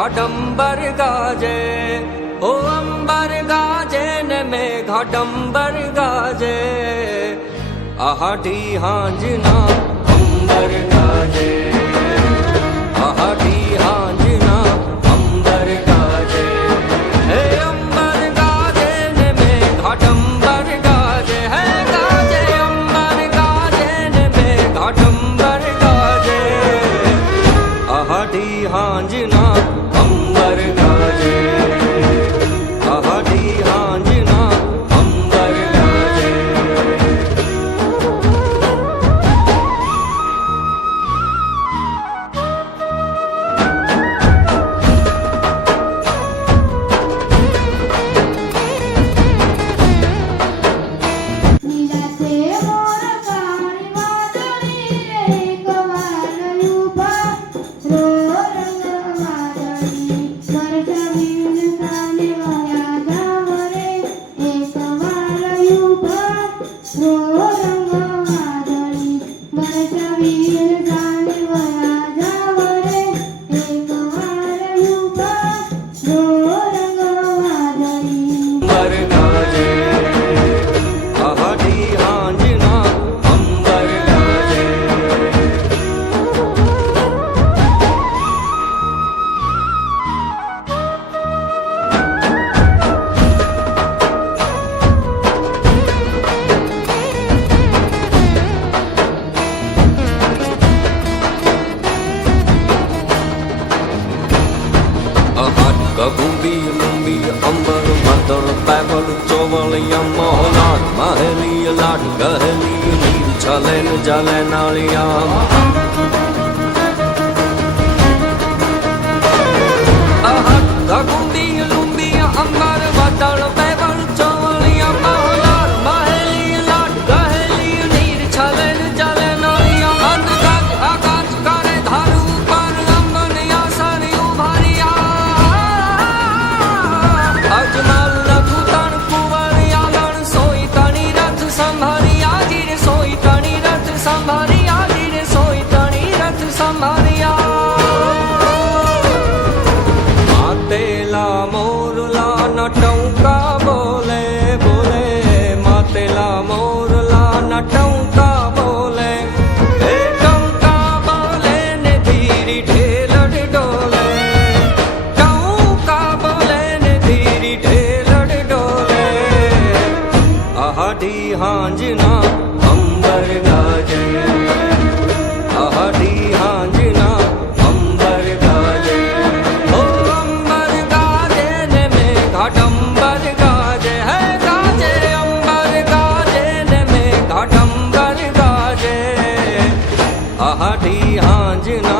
घाटंबर गाजे, ओ अंबर गाजे ने मेघाडंबर गाजे, आहाटी हांजना अंबर गाजे, आहाटी हांजना अंबर गाजे, हे अंबर गाजे ने मेघाडंबर गाजे, है गाजे अंबर गाजे ने मेघाडंबर गाजे, आहाटी हांजना अंबर गाजे, आहाटी हांजना अंबर गाजे। નીલાતે મોર કાળી વાદળી રે કવાલ ઉભા રો રંગ વાદળી વરસાવીન સાને વયા જાવ રે એક વાર ઉભા રો રંગ વાદળી વરસાવીન સાને વયા જાવ રે એક વાર ઉભા રો રંગ વાદળી अंबर गाजे, आहाटी हांजना अंबर गाजे। आहाट कबूबी लंबी अंबर मदर पैबल चोवलिया मोहलाट महली लाट गहली नीर छलेन जले नालिया आहाट कबूबी लंबी अंबर मदर पैबल चोवलिया मोहलाट महली लाट गहली नीर छलेन जले नालिया अंधकाच आकाश करे धारू पर अंबनिया सरी उभारिया अजमल नथुतन कुंवरिया लण सोई तणी रथ संभारिया जीरे सोई तणी रथ संभारिया जीरे सोई तणी रथ संभारिया मातेला मोरला नटौका बोले बोले मातेला मोरला नटौका बोले हे टौका बोले ने धीरी ढेलड डोले टौका बोले ने धीरी ढेलड डोले आहाटी हांजना अंबर गाजे आहाटी हांजना अंबर गाजे ओ अंबर गाजे ने मेघाडंबर गाजे है गाजे अंबर गाजे ने मेघाडंबर गाजे आहाटी हांजना